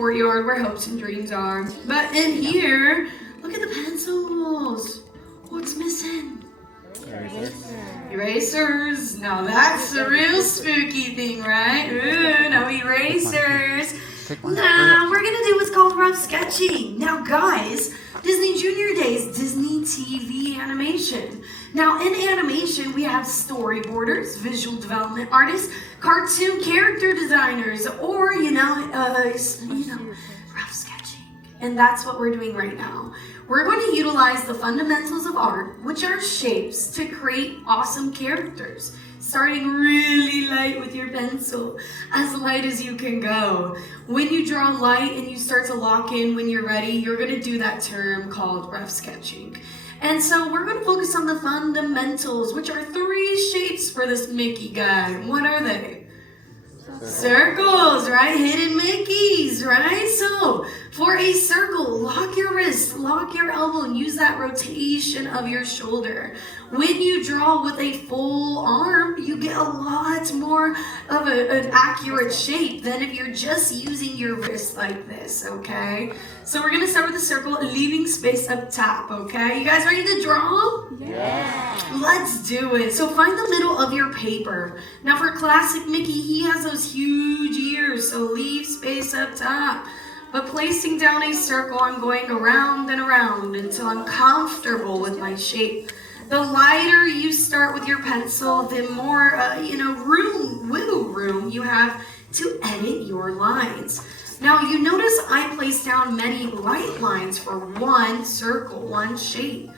courtyard where hopes and dreams are. But in here, look at the pencils. What's missing? Erasers. Now that's a real spooky thing, right? Ooh, no erasers. Now we're gonna do what's called rough sketching. Now guys, Disney Junior Days, Disney TV animation. Now in animation we have storyboarders, visual development artists, cartoon character designers, or rough sketching. And that's what we're doing right now. We're going to utilize the fundamentals of art, which are shapes, to create awesome characters. Starting really light with your pencil, as light as you can go. When you draw light and you start to lock in when you're ready, you're going to do that term called rough sketching. And so we're going to focus on the fundamentals, which are 3 shapes for this Mickey guy. What are they? Circles, right? Hidden Mickeys, right? So for a circle, lock your wrist, lock your elbow, and use that rotation of your shoulder. When you draw with a full arm, you get a lot more of an accurate shape than if you're just using your wrist like this, okay? So we're gonna start with the circle, leaving space up top, okay? You guys ready to draw? Yeah. Let's do it. So find the middle of your paper. Now for classic Mickey, he has those huge ears, so leave space up top. But placing down a circle, I'm going around and around until I'm comfortable with my shape. The lighter you start with your pencil, the more, wiggle room you have to edit your lines. Now you notice I placed down many light lines for one circle, one shape.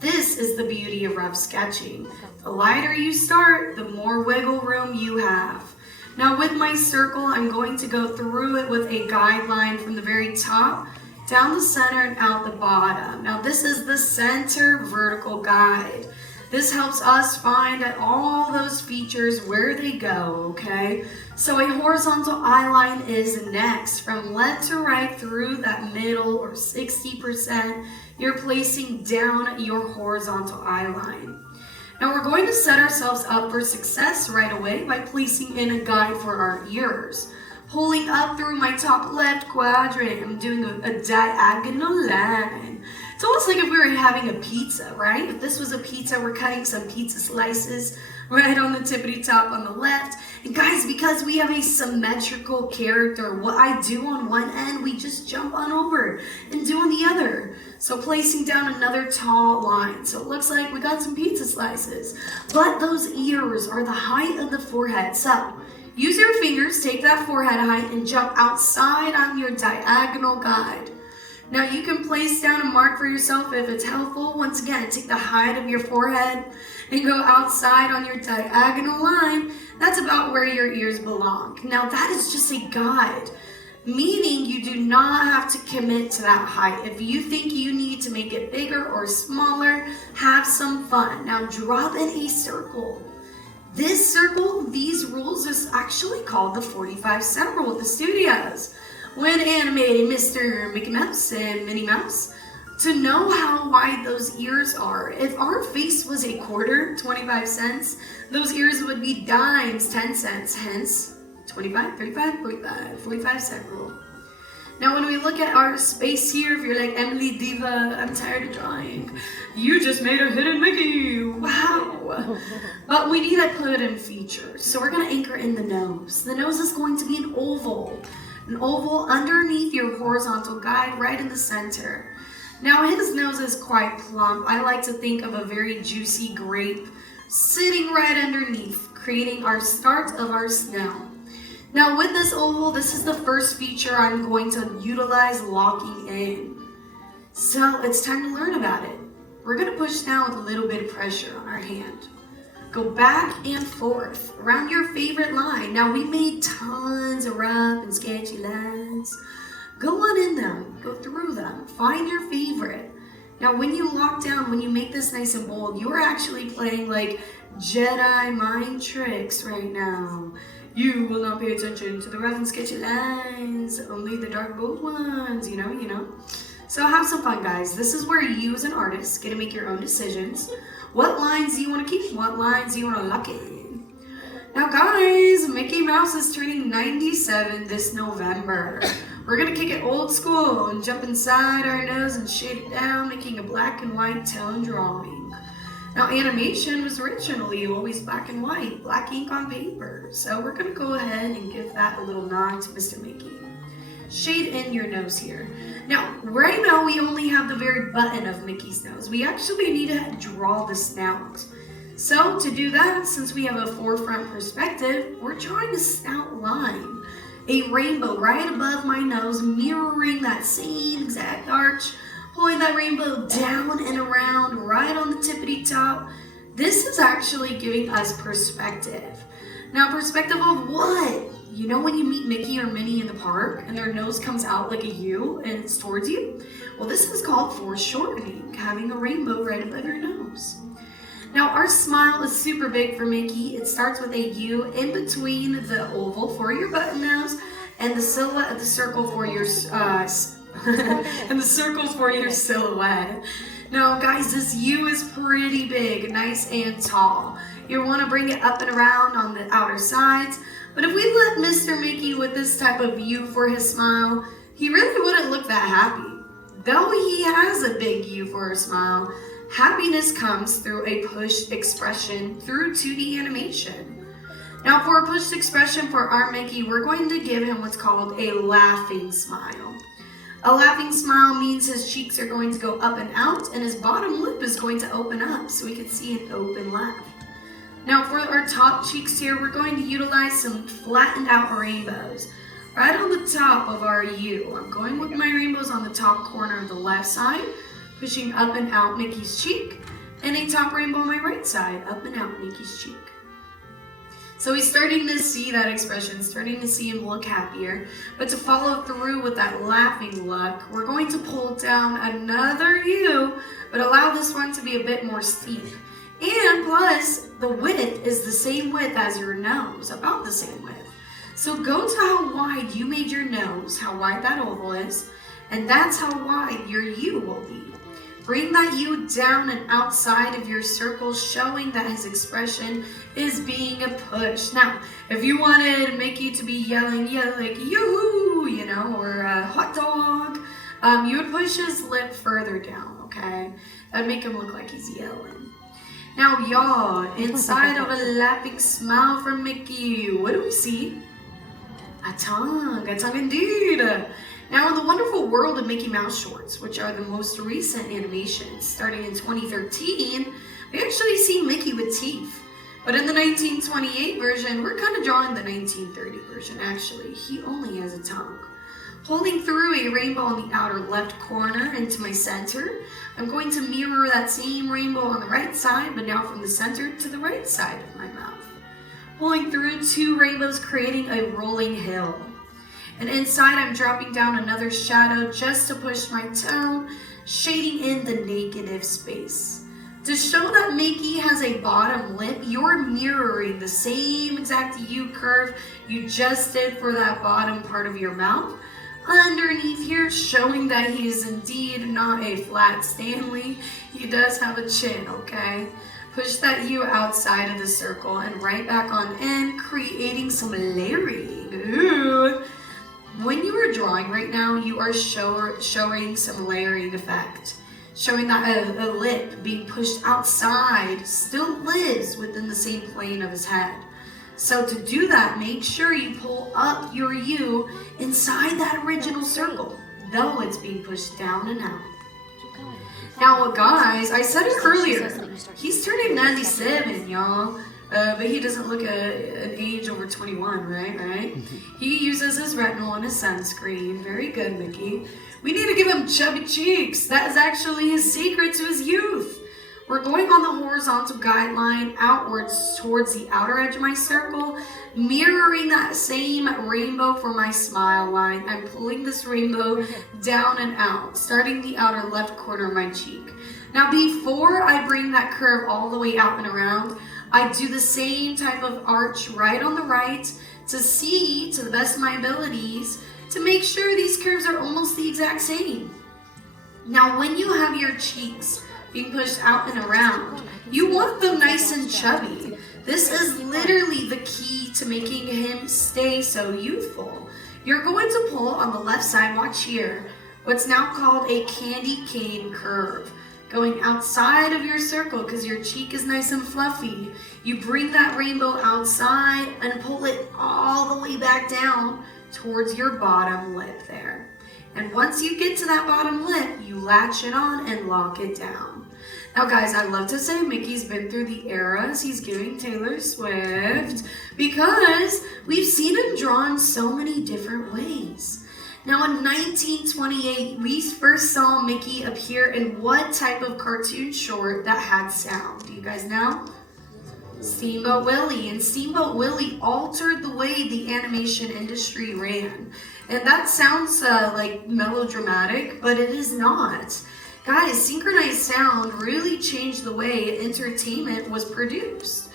This is the beauty of rough sketching. The lighter you start, the more wiggle room you have. Now with my circle, I'm going to go through it with a guideline from the very top, down the center and out the bottom. Now this is the center vertical guide. This helps us find at all those features where they go, okay? So a horizontal eye line is next. From left to right through that middle or 60%, you're placing down your horizontal eye line. Now we're going to set ourselves up for success right away by placing in a guide for our ears. Pulling up through my top left quadrant, I'm doing a diagonal line. It's almost like if we were having a pizza, right? If this was a pizza, we're cutting some pizza slices right on the tippity top on the left. And guys, because we have a symmetrical character, what I do on one end, we just jump on over and do on the other. So placing down another tall line. So it looks like we got some pizza slices. But those ears are the height of the forehead. So use your fingers, take that forehead height and jump outside on your diagonal guide. Now you can place down a mark for yourself if it's helpful. Once again, take the height of your forehead and go outside on your diagonal line. That's about where your ears belong. Now that is just a guide, meaning you do not have to commit to that height. If you think you need to make it bigger or smaller, have some fun. Now drop in a circle. This circle, these rules, is actually called the 45 cent rule at the studios. When animating Mr. Mickey Mouse and Minnie Mouse, to know how wide those ears are. If our face was a quarter, 25 cents, those ears would be dimes, 10 cents, hence 25, 35, 45, 45 cent rule. Now when we look at our space here, if you're like, Emily Diva, I'm tired of drawing, you just made a hidden Mickey, wow. But we need a put in feature, so we're gonna anchor in the nose. The nose is going to be an oval underneath your horizontal guide, right in the center. Now his nose is quite plump. I like to think of a very juicy grape sitting right underneath, creating our start of our snow. Now with this oval, this is the first feature I'm going to utilize locking in. So it's time to learn about it. We're gonna push down with a little bit of pressure on our hand. Go back and forth around your favorite line. Now we made tons of rough and sketchy lines. Go on in them, go through them, find your favorite. Now when you lock down, when you make this nice and bold, you're actually playing like Jedi mind tricks right now. You will not pay attention to the rough and sketchy lines, only the dark bold ones, you know. So have some fun, guys. This is where you as an artist get to make your own decisions. What lines do you want to keep? What lines do you want to lock in? Now guys, Mickey Mouse is turning 97 this November. We're gonna kick it old school and jump inside our nose and shade it down, making a black and white tone drawing. Now, animation was originally always black and white, black ink on paper. So we're gonna go ahead and give that a little nod to Mr. Mickey. Shade in your nose here. Now, right now we only have the very button of Mickey's nose. We actually need to draw the snout. So to do that, since we have a forefront perspective, we're drawing a snout line. A rainbow right above my nose, mirroring that same exact arch, pulling that rainbow down and around right on the tippity top. This is actually giving us perspective. Now, perspective of what? You know when you meet Mickey or Minnie in the park and their nose comes out like a U and it's towards you? Well, this is called foreshortening, having a rainbow right above your nose. Now, our smile is super big for Mickey. It starts with a U in between the oval for your button nose and the silhouette of the circle for your and the circles for your silhouette. Now, guys, this U is pretty big, nice and tall. You want to bring it up and around on the outer sides. But if we let Mr. Mickey with this type of U for his smile, he really wouldn't look that happy. Though he has a big U for a smile, happiness comes through a pushed expression through 2D animation. Now, for a pushed expression for our Mickey, we're going to give him what's called a laughing smile. A laughing smile means his cheeks are going to go up and out and his bottom lip is going to open up so we can see an open laugh. Now, for our top cheeks here, we're going to utilize some flattened out rainbows right on the top of our U. I'm going with my rainbows on the top corner of the left side, pushing up and out Mickey's cheek, and a top rainbow on my right side, up and out Mickey's cheek. So he's starting to see that expression, starting to see him look happier. But to follow through with that laughing look, we're going to pull down another U, but allow this one to be a bit more steep. And plus, the width is the same width as your nose, about the same width. So go to how wide you made your nose, how wide that oval is, and that's how wide your U will be. Bring that U down and outside of your circle, showing that his expression is being a push. Now, if you wanted Mickey to be yelling like yoo-hoo, you know, or a hot dog, you would push his lip further down, okay? That'd make him look like he's yelling. Now, y'all, inside of a laughing smile from Mickey, what do we see? A tongue indeed. Now, in the wonderful world of Mickey Mouse shorts, which are the most recent animations, starting in 2013, we actually see Mickey with teeth. But in the 1928 version, we're kind of drawing the 1930 version, actually. He only has a tongue. Holding through a rainbow on the outer left corner into my center, I'm going to mirror that same rainbow on the right side, but now from the center to the right side of my mouth. Pulling through 2 rainbows, creating a rolling hill. And inside, I'm dropping down another shadow just to push my tone, shading in the negative space. To show that Mickey has a bottom lip, you're mirroring the same exact U curve you just did for that bottom part of your mouth. Underneath here, showing that he is indeed not a flat Stanley. He does have a chin, okay? Push that U outside of the circle and right back on in, creating some layering. Ooh. When you are drawing right now, you are showing some layering effect. Showing that a lip being pushed outside still lives within the same plane of his head. So to do that, make sure you pull up your U inside that original circle, though it's being pushed down and out. Now, guys, I said it earlier, he's turning 97, y'all. But he doesn't look an age over 21, right? He uses his retinol and his sunscreen. Very good, Mickey. We need to give him chubby cheeks. That is actually his secret to his youth. We're going on the horizontal guideline outwards towards the outer edge of my circle, mirroring that same rainbow for my smile line. I'm pulling this rainbow down and out, starting the outer left corner of my cheek. Now, before I bring that curve all the way out and around, I do the same type of arch right on the right to see, to the best of my abilities, to make sure these curves are almost the exact same. Now, when you have your cheeks being pushed out and around, you want them nice and chubby. This is literally the key to making him stay so youthful. You're going to pull on the left side, watch here, what's now called a candy cane curve. Going outside of your circle because your cheek is nice and fluffy. You bring that rainbow outside and pull it all the way back down towards your bottom lip there. And once you get to that bottom lip, you latch it on and lock it down. Now guys, I love to say Mickey's been through the eras he's giving Taylor Swift because we've seen him drawn so many different ways. Now in 1928, we first saw Mickey appear in what type of cartoon short that had sound? Do you guys know? Steamboat Willie. And Steamboat Willie altered the way the animation industry ran. And that sounds like melodramatic, but it is not. Guys, synchronized sound really changed the way entertainment was produced.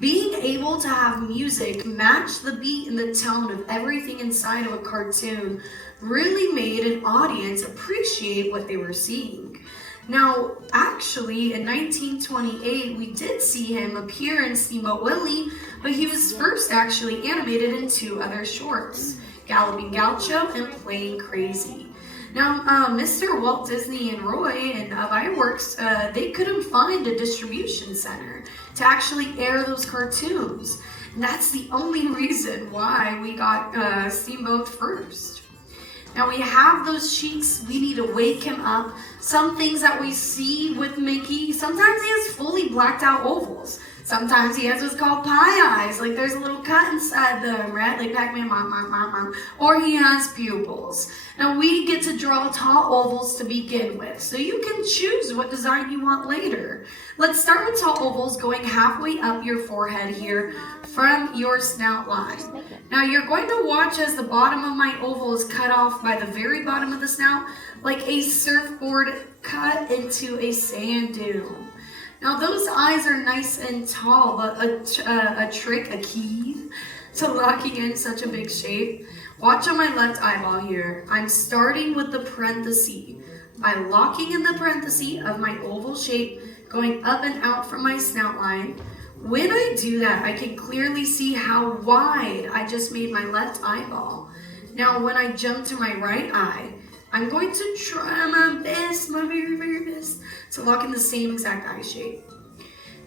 Being able to have music match the beat and the tone of everything inside of a cartoon really made an audience appreciate what they were seeing. Now, actually, in 1928, we did see him appear in Steamboat Willie, but he was first actually animated in 2 other shorts, Galloping Gaucho and Playing Crazy. Now, Mr. Walt Disney and Roy and Fireworks, they couldn't find a distribution center to actually air those cartoons. And that's the only reason why we got Steamboat first. Now we have those cheeks, we need to wake him up. Some things that we see with Mickey, sometimes he has fully blacked out ovals. Sometimes he has what's called pie eyes, like there's a little cut inside them, right? Like Pac-Man, or he has pupils. Now we get to draw tall ovals to begin with, so you can choose what design you want later. Let's start with tall ovals going halfway up your forehead here from your snout line. Now you're going to watch as the bottom of my oval is cut off by the very bottom of the snout, like a surfboard cut into a sand dune. Now those eyes are nice and tall, but a key to locking in such a big shape. Watch on my left eyeball here. I'm starting with the parenthesis. By locking in the parenthesis of my oval shape, going up and out from my snout line. When I do that, I can clearly see how wide I just made my left eyeball. Now when I jump to my right eye, I'm going to try my best, my very, very best, to lock in the same exact eye shape.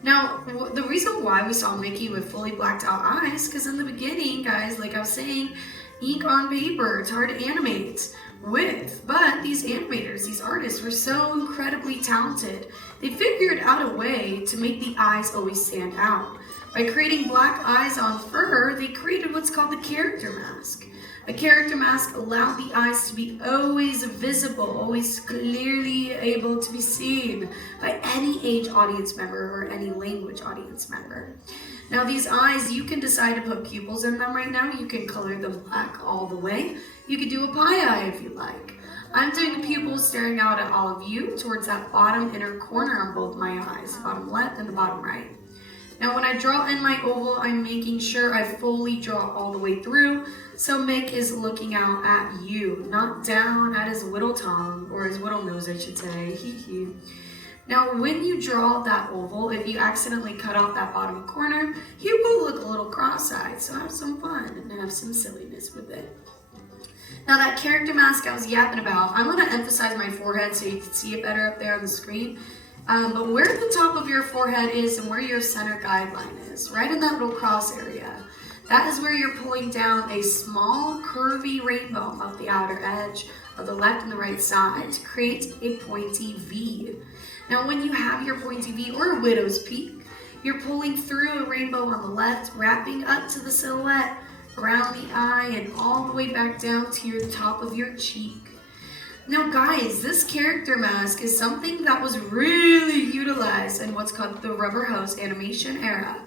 Now, the reason why we saw Mickey with fully blacked out eyes, because in the beginning, guys, like I was saying, ink on paper, it's hard to animate with. But these animators, these artists were so incredibly talented. They figured out a way to make the eyes always stand out. By creating black eyes on fur, they created what's called the character mask. A character mask allowed the eyes to be always visible, always clearly able to be seen by any age audience member or any language audience member. Now these eyes, you can decide to put pupils in them right now. You can color them black all the way. You could do a pie eye if you like. I'm doing the pupils staring out at all of you towards that bottom inner corner on both my eyes, the bottom left and the bottom right. Now when I draw in my oval, I'm making sure I fully draw all the way through, so Mick is looking out at you, not down at his whittle tongue, or his whittle nose I should say, hee hee. Now when you draw that oval, if you accidentally cut off that bottom corner, he will look a little cross-eyed, so have some fun and have some silliness with it. Now that character mask I was yapping about, I'm going to emphasize my forehead so you can see it better up there on the screen. But where the top of your forehead is and where your center guideline is, right in that little cross area, that is where you're pulling down a small curvy rainbow up the outer edge of the left and the right side to create a pointy V. Now when you have your pointy V or a widow's peak, you're pulling through a rainbow on the left, wrapping up to the silhouette, around the eye, and all the way back down to your top of your cheek. Now guys, this character mask is something that was really utilized in what's called the rubber hose animation era.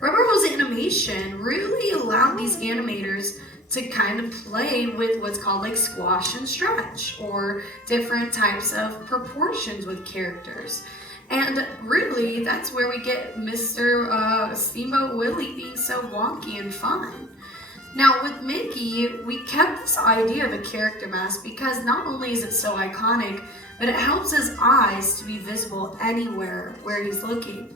Rubber hose animation really allowed these animators to kind of play with what's called like squash and stretch, or different types of proportions with characters. And really, that's where we get Mr. Steamboat Willie being so wonky and fun. Now with Mickey, we kept this idea of a character mask because not only is it so iconic, but it helps his eyes to be visible anywhere where he's looking.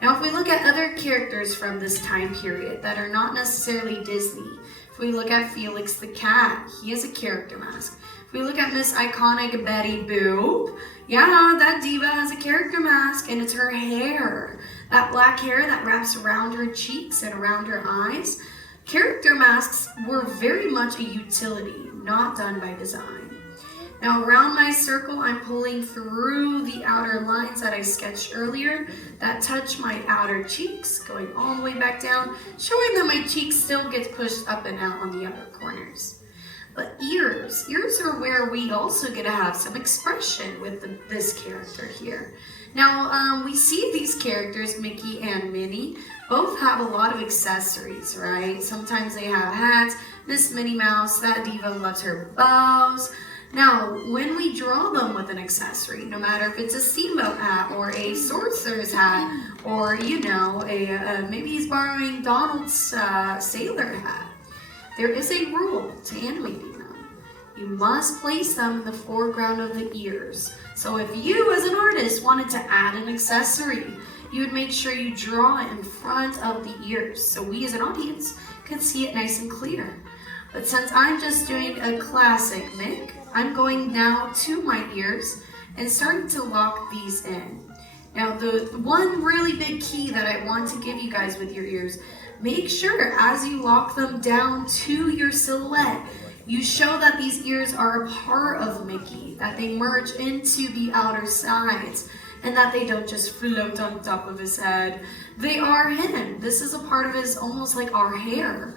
Now if we look at other characters from this time period that are not necessarily Disney, If we look at Felix the cat, he has a character mask. If we look at Miss Iconic Betty Boop, yeah, that diva has a character mask, and it's her hair. That black hair that wraps around her cheeks and around her eyes. Character masks were very much a utility, not done by design. Now around my circle, I'm pulling through the outer lines that I sketched earlier that touch my outer cheeks, going all the way back down, showing that my cheeks still get pushed up and out on the outer corners. But ears are where we also get to have some expression with this character here. Now, we see these characters, Mickey and Minnie, both have a lot of accessories, right? Sometimes they have hats. Miss Minnie Mouse, that diva loves her bows. Now, when we draw them with an accessory, no matter if it's a steamboat hat or a sorcerer's hat, or, you know, maybe he's borrowing Donald's sailor hat, there is a rule to animating them. You must place them in the foreground of the ears. So if you, as an artist, wanted to add an accessory, you would make sure you draw it in front of the ears, so we as an audience could see it nice and clear. But since I'm just doing a classic Mick, I'm going now to my ears and starting to lock these in. Now, the one really big key that I want to give you guys with your ears, make sure as you lock them down to your silhouette, you show that these ears are a part of Mickey, that they merge into the outer sides, and that they don't just float on top of his head. They are hidden. This is a part of his, almost like our hair.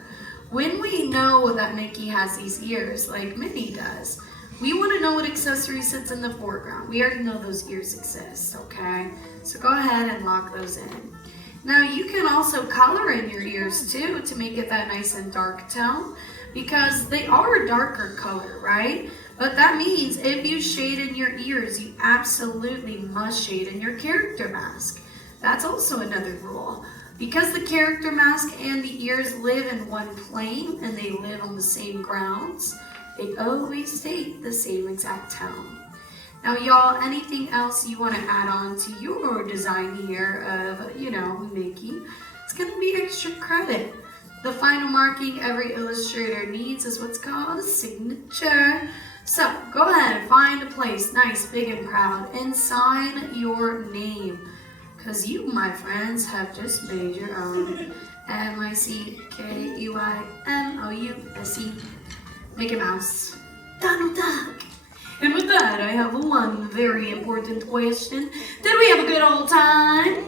When we know that Mickey has these ears, like Minnie does, we want to know what accessory sits in the foreground. We already know those ears exist, okay? So go ahead and lock those in. Now you can also color in your ears too to make it that nice and dark tone, because they are a darker color, right? But that means if you shade in your ears, you absolutely must shade in your character mask. That's also another rule. Because the character mask and the ears live in one plane and they live on the same grounds, they always stay the same exact tone. Now y'all, anything else you want to add on to your design here of, you know, Mickey, it's going to be extra credit. The final marking every illustrator needs is what's called a signature. So go ahead and find a place nice, big, and proud and sign your name. Because you, my friends, have just made your own M-I-C-K-E-Y-M-O-U-S-E Mickey Mouse, Donald Duck. And with that, I have one very important question. Did we have a good old time?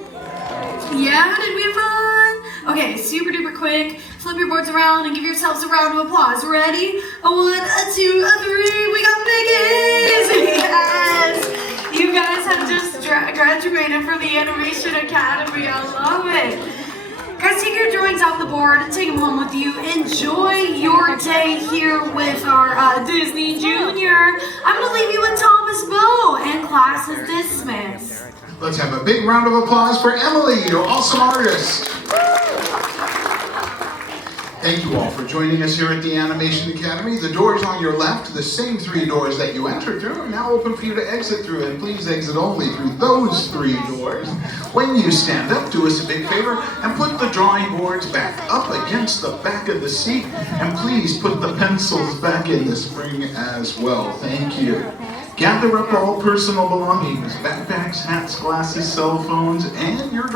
Yeah, did we have fun? Okay, super duper quick. Flip your boards around and give yourselves a round of applause. Ready? A 1, a 2, a 3. We got Mickeys! Yes! You guys have just graduated from the Animation Academy. I love it. Guys, take your drawings off the board, take them home with you. Enjoy your day here with our Disney Junior. I'm going to leave you with Thomas Bow, and class is dismissed. Let's have a big round of applause for Emily, your awesome artist. Thank you all for joining us here at the Animation Academy. The doors on your left, the same 3 doors that you entered through, are now open for you to exit through, and please exit only through those 3 doors. When you stand up, do us a big favor and put the drawing boards back up against the back of the seat, and please put the pencils back in the spring as well. Thank you. Gather up all personal belongings, backpacks, hats, glasses, cell phones, and your